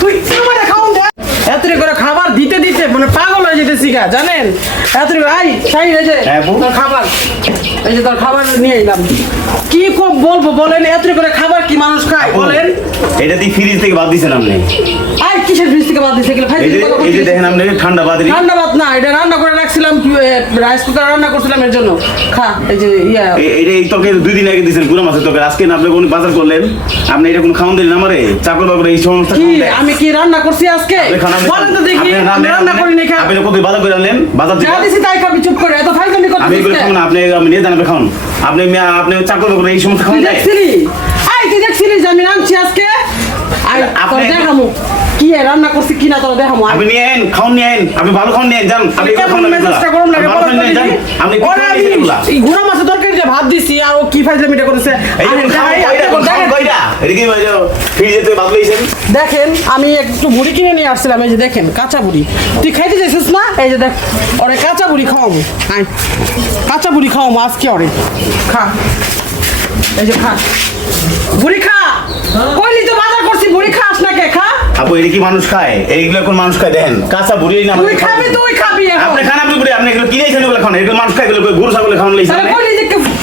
তুই আমার খাওন দে এত করে খাবার দিতে দিতে মানে পাগল হয়ে যেতেছি গা জানেন এত আই তাই এই যে তোর খাবার এই যে তোর খাবার নিয়ে এলাম কি খুব বলবো বলেন এত করে খাবার কি মানুষ খায় বলেন এটা দিয়ে ফ্রিজ থেকে বাদ দিছেন আপনি আই কিসের ফ্রিজ থেকে বাদ দিছে এগুলো ভাই এই যে দেখেন আপনি ঠান্ডা বাদ না এটা রান্না করে রাখছিলাম রাইস কুকার রান্না করছিলাম এর জন্য খা এই যে ইয়া এটা এই তোকে 2 দিন আগে দিছেন গুড়া মাছের তোকে আজকে না আপনি কোন বাজার করলেন আপনি এটা কোন খাওন দিলেন আমারে চাকর বাবুরা এই সমস্যা কি আমি কি রান্না করছি আজকে বলেন তো দেখি আমি রান্না করি না খা আপনি কত বাজার করে আনলেন বাজার থেকে যা দিছি তাই খাবি চুপ করে এত ফাইজলামি করতে আমি এগুলো খাবো না আপনি নিয়ে যান আপনি খান আপনি চাকর বাবুরা এই সমস্যা খাওন দেয় তুই দেখছিলি যে আমি রাঁধছি আজকে আপনি দেখামু কি রান্না করছি কিনা তোরা দেখামু আপনি নিয়ে আইন খাওন নিয়ে আইন আপনি ভালো খাওন নিয়ে যান আপনি কেমন মেজাজটা গরম লাগে বলো তো দেখি আপনি এই গুড়া মাছের তরকারি যে ভাত দিছি আর ও কি ফাইজলামিটা করেছে দেখেন আমি একটু বুড়ি কিনে নিয়ে আসছিলাম এই যে দেখেন কাঁচা বুড়ি তুই খাইতে চাইছিস না এই যে দেখ ওরে কাঁচা বুড়ি খাওয়াবো আয় কাঁচা বুড়ি খাওয়াবো আজকে ওরে খা এই যে খা বুড়ি খা কইলি তো বাজার করছি বুড়ি খাস না কে খা আপু এটা কি মানুষ খায় এইগুলো কোন মানুষ খায় দেখেন কাঁচা বুড়ি না তুই খাবি আপনি খান আপনি বুড়ি আপনি এগুলো কিনেছেন এগুলো খান এগুলো মানুষ খায় এগুলো গরু ছাগল খাওয়ান লাইছে তাহলে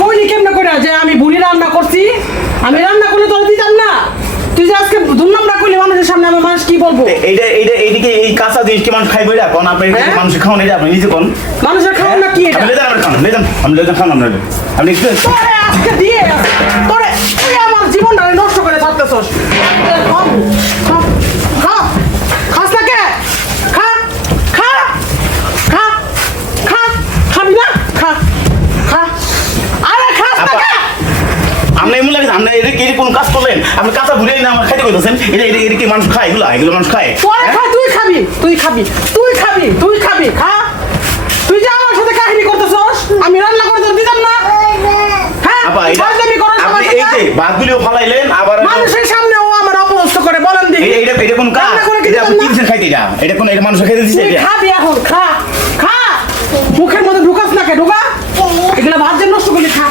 কইলি কেমনে করে যে আমি বুড়ি রান্না করছি আমি রান্না করলে তোর দিতাম না তুই যে আজকে দুর্নামটা করলি মানুষের সামনে আমার মানুষ কি বলবো এইদিকে এই কাঁচা জিনিস কি মানুষ খাইবে এটা কোন আপনি মানুষ খাওয়ান এটা আপনি নিজে কোন মানুষের খাওয়ান না কি এটা আপনি লেজান খান লেজান আমি লেজান খান আপনি একটু তোরে আজকে দিয়ে তোরে তুই আমার জীবনটা নষ্ট করে থাকতেছস খাস না কে খা খা খা খা খাবি না খা খা আরে খাস না কে আপনি এমন লাগে আপনি এটা কি কোন কাজ করলেন আপনি কাঁচা বুড়ি না আমার খাইতে কইতেছেন এটা কি মানুষ খায় এগুলো মানুষ খায় তুই খাবি খা তুই যে আমার সাথে কাহিনী করতেছস আমি রান্না করে তোর দিতাম না হ্যাঁ আপনি এই যে ভাতগুলিও ফালাইলেন আবার মানুষের সামনে ও আমার অপদস্থ করে বলেন দেখি এটা কোন কাজ এটা আপনি কিনছেন খাইতে এটা কোন এটা মানুষ খাইতে দিছে তুই খাবি এখন খা খা মুখের মধ্যে ঢুকাস না কে ঢুকা এগুলা ভাত যে নষ্ট করলি খা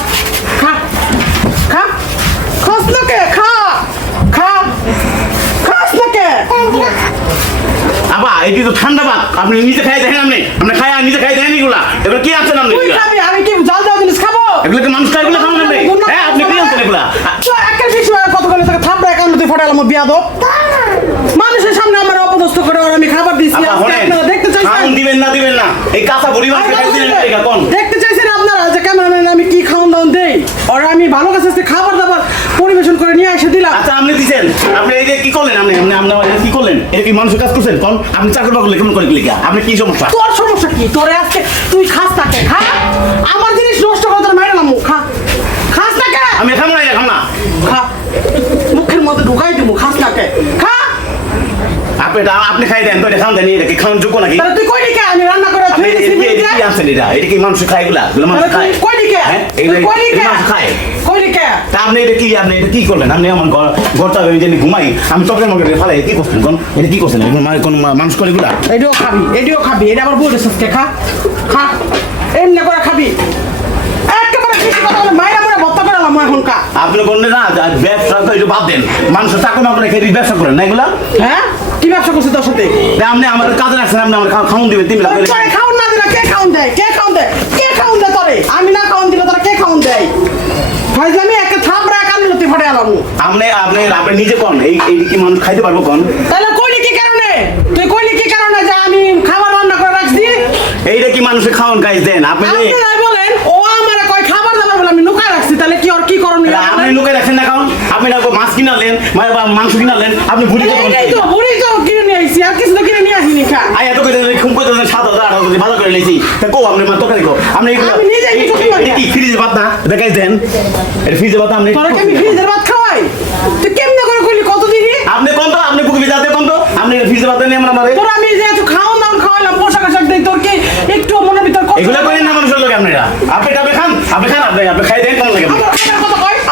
খা খা খাস না কে খা খা খাস না কে আবা এটি তো ঠান্ডা ভাত আপনি নিজে খাই দেখেন আপনি খাই আর নিজে খাই দেখেন এগুলা এগুলো কি আছেন আপনি তুই খাবি আমি কি জাল দেওয়া জিনিস খাবো এগুলো কি মানুষ খায় এগুলো খাবেন আপনি হ্যাঁ আপনি কি আছেন এগুলা একটা বিষয় কত করে থেকে থাপড়া একাউন্ট দিয়ে ফটালাম বিয়াদব মানুষের সামনে আমার অপদস্থ করে আর আমি খাবার দিছি আজকে আপনারা দেখতে চাইছেন দিবেন না এই কাঁচা বুড়ি মাছ খাই দিলেন এটা কোন দেখতে চাইছেন আপনারা যে ক্যামেরাম্যান আমি কি খাওন দাওন দেই আর আমি ভালো কাছে খাবার দাবার পরিবেশন করে নিয়ে এসে দিলাম আচ্ছা আপনি দিবেন আপনি এই যে কি করলেন আপনি কি করলেন এটা কি মানুষের কাজ করছেন কোন আপনি চাকর বাকর কেমন করে লিখা আপনি কি সমস্যা তোর সমস্যা কি তোরে আজকে তুই খাস তাকে খা আমার জিনিস নষ্ট করে তোর মাইরালাম খা খাস তাকে আমি খাবো না খা মুখের মধ্যে ঢুকাই দিব খাস তাকে খা আপনি খাই দেন তো এটা খান দেন এটা কি খাওয়ার যোগ্য নাকি তুই কইলি কে আমি রান্না করে তুই কি আছেন এটা কি মানুষ খায় এগুলা মানুষ খায় কইলি কে হ্যাঁ মানুষ খায় কইলি কে তা আপনি এটা কি করলেন আপনি আমার ঘরটা আমি জানি ঘুমাই আমি তরকারি মরকারি ফালাই কি করছেন কোন এটা কি করছেন কোন মানুষ করে এগুলা এটাও খাবি এটা আবার বলে সস্তে খা খা এমনি করে খাবি একেবারে কিছু কথা বলে মাইরা করে ভত্তা করে আলাম এখন কা আপনি বললেন না ব্যবসা তো একটু বাদ দেন মানুষের চাকর না করে খেয়ে ব্যবসা করেন না এগুলা হ্যাঁ কি ব্যবসা করছিস তোর সাথে আপনি আমার কাজে রাখছেন আপনি আমার খাওয়ান দিবেন 3 লাখ তোরে খাওন না দিলে কে খাওন দেয় তোরে আমি না খাওন দিলে তোরা কে খাওন দেয় ফাইজলামি একটা থাপড়া কান্না লতি ফটে আলাম আপনি নিজে কোন এই কি মানুষ খাইতে পারবো কোন তাহলে কইলি কি কারণে তুই কইলি কি কারণে যে আমি খাবার রান্না করে রাখছি এইটা কি মানুষের খাওয়ান গাইজ দেন আপনি বলেন ও আমারে কয় খাবার দাবার বলে আমি লুকায় রাখছি তাহলে কি ওর কি করণীয় আপনি লুকায় রাখছেন না কারণ আপনি না মাছ কিনালেন মাংস কিনালেন আপনি বুড়ি তো কিনে নিয়ে আইছি আর কিছু তো কিনে নিয়ে আসিনি খা আই এত কইতে খুব কইতে 7,000 8,000 ভালো করে লইছি তা কো আপনি মা তরকারি কো আপনি আমি নিজে কি ফ্রিজে ভাত না দেখাই দেন এটা ফ্রিজে ভাত আপনি তোরা কি আমি ফ্রিজের ভাত খাওয়াই তুই কেমনে করে কইলি কত দিবি আপনি কোন তো আপনি বুকে ভিজাতে কোন তো আপনি ফ্রিজে ভাত নিয়ে আমারে তোরা আমি যে একটু খাওয়ালাম পোশাক আশাক দেই তোর কি একটু মনের ভিতর কষ্ট এগুলা কইলেন না মানুষের লোক আপনারা আপনি খান আপনি খাই দেন কোন লাগে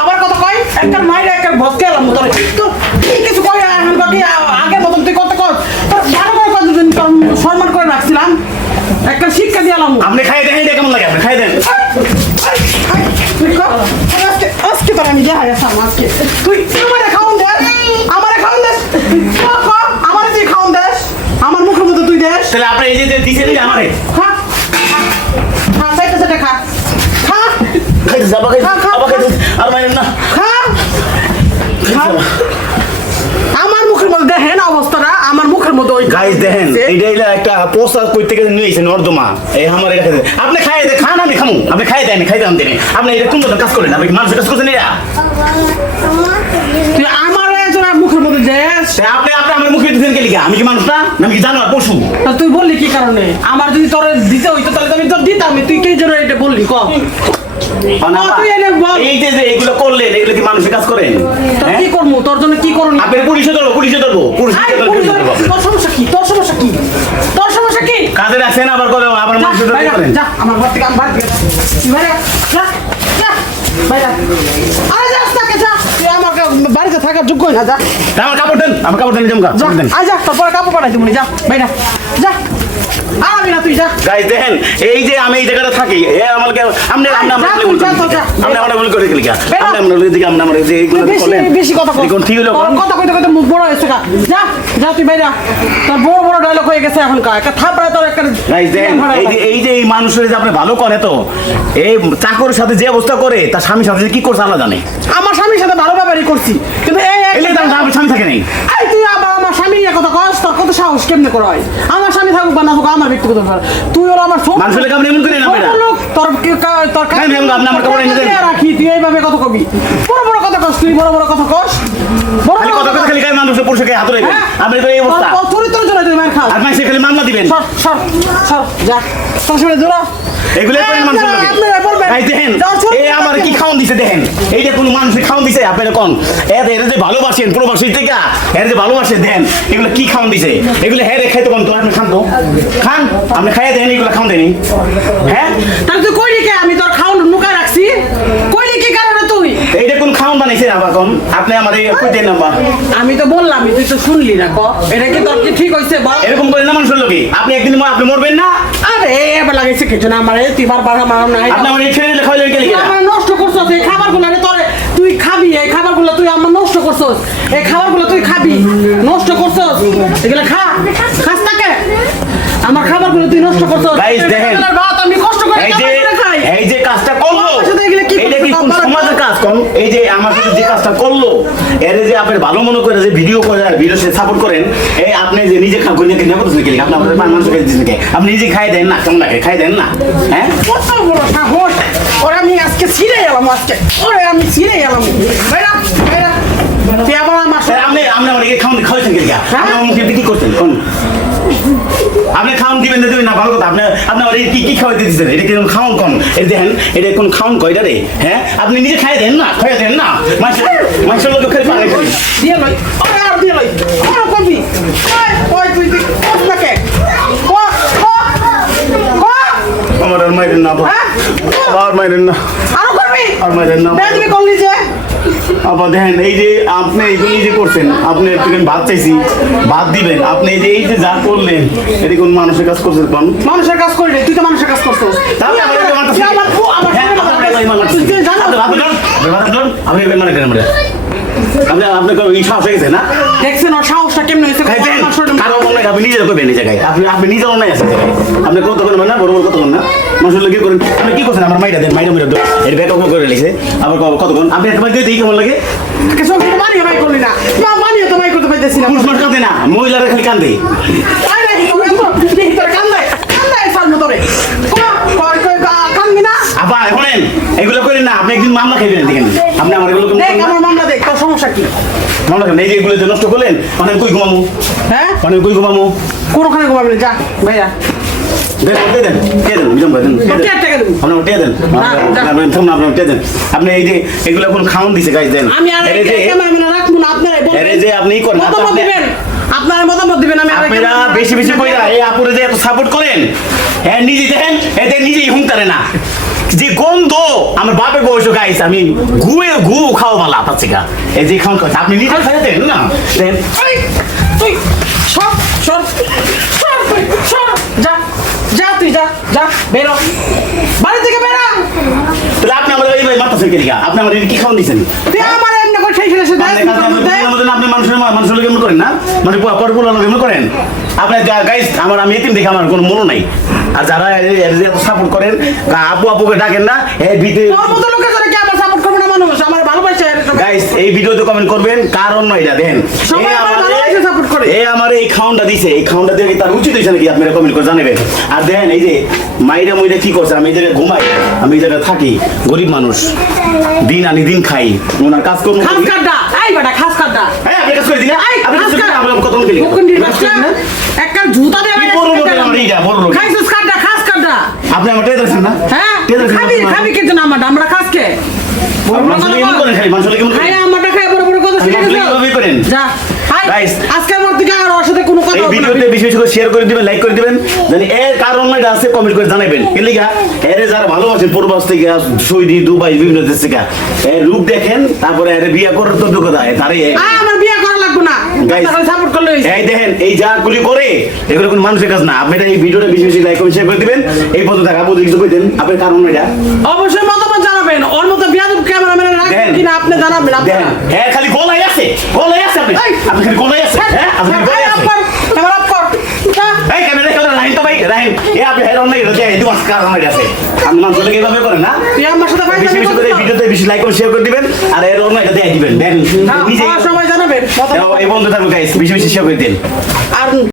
আবার কত কয় একটা মাইরে একটা ভস্কে এলাম তোর তো কিছু কয় এখন বাকি আগের মতন তুই কত কর তোর ভালো করে কতদিন সম্মান করে রাখছিলাম একটা শিক্ষা দিলাম আপনি খাই দেন এটা কেমন লাগে আপনি খাই দেন আজকে তোর আমি যাই আজকে তুই আমারে খাওন দে তাহলে আপনি এই যে দিছেন না আমারে খা খা চাইতে চাইতে খা খা খাইতে যাবা খাইতে খা, খা, আবার খাইতে আর মাইরেন না খা খা আমার মুখের মধ্যে দেখেন অবস্থাটা আমার মুখের মধ্যে ওই গাইস দেখেন এইটা একটা প্রস্তাব করতে গেছে নিয়েছে নর্দমা এই আমার এটা খাইতে আপনি খাই দে খান আমি খামু আপনি খাই দেন খাই দেন দেন আপনি এটা কোন কাজ করেন আপনি মানুষের কাজ করছেন এটা তুই আমার একজন মুখের মধ্যে দেশ আপনি আপনি আমার মুখে দিতেন কে লিখা আমি কি মানুষ না আমি কি জানোয়ার পশু তুই বললি কি কারণে আমার যদি তোর দিতে হইতো তাহলে তো আমি তোর দিতাম তুই কে জন্য এটা বললি ক তুই এনে বল এই যে এগুলো করলেন এগুলো কি মানুষের কাজ করেন তোর কি করবো তোর জন্য কি করবো আপনি পুলিশে ধরবো তোর সমস্যা কি তোর সমস্যা কি তোর সমস্যা কি কাজে রাখছেন আবার করে আবার যা, মানুষের বাইরে, করেন যা আমার ঘর থেকে আমি বাড়ি থেকে তুই বাইরে যা যা বাইরে আরে যাস না কে যা তুই আমার বাড়িতে থাকার যোগ্য না যা আমার কাপড় দেন আমার কাপড় দেন জমকা যা দেন আয় যা তারপরে কাপড় পাঠাই তুমি যা বাইরে যা আমি না তুই যা গাইস দেখেন এই যে আমি এই জায়গাটা থাকি এ আমাকে আপনি আপনি আমরা ভুল করে গেলি আপনি আমরা দিকে আমরা আমরা যে এইগুলো করলেন বেশি কথা কর এখন ঠিক হলো কথা কইতে কইতে মুখ বড় হয়েছে গা যা যা তুই বাইরে তোর বড় বড় ডায়লগ হয়ে গেছে এখন কা একটা থাপড়া তোর একটা গাইস দেখেন এই যে এই মানুষের যে আপনি ভালো করে তো এই চাকরের সাথে যে অবস্থা করে তার স্বামীর সাথে কি করছে আল্লাহ জানে আমার স্বামীর সাথে ভালো ব্যবহারই করছি কিন্তু এলে তার স্বামী থাকে নাই এই তুই আবার আমার স্বামী নিয়ে কথা কস তোর কত সাহস কেমনে করা হয় আমার স্বামী থাকুক বা না থাকুক আমার ব্যক্তিগত ব্যাপার তুই ওর আমার ফোন মানুষের কামড়ে এমন করে না বেটা তোর তোর হ্যাঁ, আপনি আমার কাপড় এনে দেন। রাখি তুই এইভাবে কথা কবি বড় বড় কথা কস তুই বড় বড় কথা কস বড় খালি কথা কথা খালি গায়ে মানুষের পুরুষকে হাত ধরে আপনি তো এই অবস্থা চরিত্র জন্য তুই মার খাস আর মাইসে খালি মামলা দিবেন সর সর সর যা তোর সামনে জোড়া এগুলো করেন মানুষের লোকে আপনারা বলবেন। এই দেখেন যাও, চলুন, এই আমার কি খাওন দিছে দেখেন এই যে কোন মানুষের খাওন দিছে আপনারা কোন এর যে ভালোবাসেন প্রবাসী থেকে এর যে ভালোবাসে দেন এগুলো কি খাওন দিছে এগুলো হ্যাঁ রে খাইতে কোন তো আপনি খান তো খান আপনি খাইয়ে দেন এগুলো খাওন দেনি হ্যাঁ তাহলে তুই কইলি কে আমি তোর খাউন লুকায় রাখছি কইলি কি কারণে তুই এইটা কোন খাওন বানাইছে আবার কোন আপনি আমার এই কইতে নাম্বার আমি তো বললাম তুই তো শুনলি না ক এটা কি তোর কি ঠিক হইছে বল এরকম করে না মানুষের লোকে আপনি একদিন আপনি মরবেন না আরে এবার লাগাইছে কিছু না আমার তুই বারবার আমার না আপনি আমার এই ছেড়ে দিলে খাইলেন কে লিখে আমার নষ্ট করছস এই খাবারগুলো রে তোরে তুই খাবি এই খাবারগুলো তুই আমার নষ্ট করছস এই খাবারগুলো তুই খাবি নষ্ট করছস এগুলো খা খাস নাকে আমার খাবারগুলো তুই নষ্ট করছস গাইস দেখেন ভাত আমি কষ্ট করে খাই এই যে কাজটা করলো আমার সাথে এগুলো কি এইটা কি কোন করছো? সমাজের কাজ কোন এই যে আমার সাথে যে কাজটা করলো এর যে আপনি ভালো মনে করে যে ভিডিও করে ভিডিও সাপোর্ট করেন এই আপনি যে নিজে খান করে কিনে করতেছেন কি আপনি আমাদের মানুষকে দিচ্ছেন কি আপনি নিজে খাই দেন না কেমন লাগে খাই দেন না হ্যাঁ কত বড় সাহস ওরে আমি আজকে ছিঁড়ে এলাম আজকে ওরে আমি ছিঁড়ে এলাম বাইরা বাইরা তুই আবার আমার স্যার আপনি আপনি আমাকে খাওয়ান খাওয়াইছেন কি আপনি আমার মুখে কি করতেন কোন আপনি খাওয়ান দিবেন না দিবেন না ভালো কথা আপনি আপনি আমার কি কি খাওয়াইতে দিচ্ছেন এটা কি খাওয়ান কম এই দেখেন এটা কোন খাওয়ান কয়টা রে হ্যাঁ আপনি নিজে খাই দেন না খাই দেন না মানুষের লোক খেলে পারে দিয়ে লই ওরে আর দিয়ে লই আর করবি ওই তুই কত নাকে ও ও ও আমার আর মাইরেন না আর মাইরেন না আর করবি আর মাইরেন না দেখ তুমি করলি যে আবার দেখেন এই যে আপনি এইগুলো নিজে করছেন আপনি একটু ভাত চাইছি ভাত দিবেন আপনি এই যে যা করলেন এটা কোন মানুষের কাজ করছেন কোন মানুষের কাজ করলি তুই তো মানুষের কাজ করছিস তাহলে আমার এই মারতেছেন। হ্যাঁ, আপনার এই মারতেছেন। তুই জানো আপনি ভাত ধরুন, ভাত ধরুন, আপনি এই মানে করেন আমরা। আপনি এই সাহস হয়ে গেছে না দেখছেন ওর সাহসটা কেমন হয়েছে খাইছেন কারো মনে হয় আপনি নিজে করবেন এই জায়গায় আপনি নিজে মনে আছেন জায়গায় আপনি কত করবেন না বড় বড় কত না মানুষের লোক কি করেন আপনি কি করছেন আমার মাইটা দেন মাইটা মেরে দেন এর ব্যাক অফ করে রেখেছে আবার কতক্ষণ আপনি একবার দিয়ে দিই কেমন লাগে কিছু মানিয়ে ভাই করলি না মানিয়ে তো ভাই করতে পাইতেছি না পুরুষ মানুষ কাঁদে না মহিলারা খালি কান্দে আরে দেখি তোর কান্দায় কান্দায় সামনে তোরে কান্দবি না আবার শোনেন এগুলো করেন না আপনি একদিন মামলা খাইবেন দেখেন আপনি আমার এগুলো দেখ আমার মামলা দেখ তোর সমস্যা কি মামলা খাবেন এই যে এগুলো যে নষ্ট করলেন মানে কই ঘুমামো হ্যাঁ মানে কই ঘুমামো কোনখানে ঘুমাবি না যা ভাইয়া দেন দেন কে দেন বুঝলাম ভাই দেন কে টাকা দেবো আপনার কে দেন আপনার কে দেন আপনি এই যে এগুলো এখন খাওন দিছে গাইস দেন আমি আর এই যে ক্যামেরাম্যান রাখবো না আপনারাই বলবেন এই যে আপনি করেন মতামত দিবেন আপনারা মতামত দিবেন আমি আপনারা বেশি বেশি কইরা এই আপুরে যে এত সাপোর্ট করেন হ্যাঁ নিজে দেখেন এদের নিজেই হুঁকারে না যে গন্ধ আমার বাপের বয়স গাইস আমি গু খাওয়া ভালো আপনার থেকে এই যে খাওয়ান কথা আপনি নিজে খাইতেন না দেন তুই সর সর সর তুই সর যা যা তুই যা যা বেরো বাড়ি থেকে বেরো তাহলে আপনি আমার এই মাথা থেকে আপনি আমার কি খাওয়ান দিয়েছেন তুই আমার এমনি করে ঠেসে ঠেসে দেয় আপনি মানুষের লোক এমন করেন না, মানে পরপুলা লোক এমন করেন আপনি। গাইস আমি এতিম দেখে আমার কোনো মূল্য নাই। আর যারা সাপোর্ট করেন আপু আপুকে ডাকেন না, এই ভিডিও তোর মতো লোকের জন্য কি আমার সাপোর্ট করবে না মানুষ? আমার ভালোবাসে গাইস এই ভিডিওতে কমেন্ট করবেন, কারণ নয় এটা দেন সবাই আমার ভালোবাসে সাপোর্ট করে। আমার এই খাউনটা দিছে, এই খাউনটা দিয়ে তার উচিত হয়েছে নাকি আপনারা কমেন্ট করে জানাবেন। আর দেখেন এই যে মাইরা মুইরা কি করছে, আমি এই জায়গায় ঘুমাই, আমি এই জায়গায় থাকি, গরিব মানুষ, দিন আনি দিন খাই, ওনার কাজ করবো খাস কাটটা এই বেটা খাস কাটটা হ্যাঁ আপনি কাজ করে দিন, আপনি কাজ করে দিন, আমরা কত খেলি কোকন্ডির বাচ্চা একটা জুতা দেবে বড় লোক আমরা এইটা বড় লোক। খাইছিস কাটটা খাস কাটটা আপনি আমার টেয়ে দেখছেন না? হ্যাঁ টেয়ে দেখছেন খাবি খাবি কিন্তু না আমরা খাস কে মানুষের কেমন করেন, খালি মানুষের কেমন খাই করেন, আমারটা খাই বড় বড় কথা শিখে মানুষের গেছো কিভাবে করেন। যা হাই Guys, আজকের পর থেকে আর ওর সাথে কোনো কথা এই হবে না ভিডিওতে বেশি বেশি করে শেয়ার করে দিবেন, লাইক করে দিবেন, জানি এর কারণ এটা আছে কমেন্ট করে জানাবেন। এর লিগা এর যারা ভালোবাসেন প্রবাস থেকে, সৌদি, দুবাই, বিভিন্ন দেশ থেকে এর রূপ দেখেন, তারপরে এর বিয়ে করার তো কথা তারে আমার বিয়ে করা লাগবে না Guys, তাহলে সাপোর্ট করলে এই দেখেন এই যা গুলি করে এগুলো কোনো মানুষের কাজ না। আপনি এটা এই ভিডিওটা বেশি বেশি লাইক করে শেয়ার করে দিবেন। এই পথে থাকা আপু কিছু কইতেন আপনার কারণ এটা অবশ্যই মতামত জানাবেন। ওর মতো বিয়াদব ক্যামেরাম্যান রাখবেন কিনা আপনি জানাবেন দেখেন। আপনারা হ্যাঁ খালি গলায় আছে, গলায় আছে আপনি, আপনি খালি গলায় আছে, হ্যাঁ আপনি খালি গলায় আছে। এই ক্যামেরা কেন রাইন তো ভাই রাইন, এ আপনি হেরন নাই রোজে এই দুমাস কারণ হয়ে আছে। আপনি মানুষ লোক এইভাবে করেন না, তুই আমার সাথে ভাই বেশি বেশি করে ভিডিওতে বেশি লাইক করে শেয়ার করে দিবেন। আর এর অন্য এটা দিয়ে দিবেন, দেন নিজে সবাই জানাবেন এই বন্ধু থাকবে গাইস, বেশি বেশি শেয়ার করে দিন। আর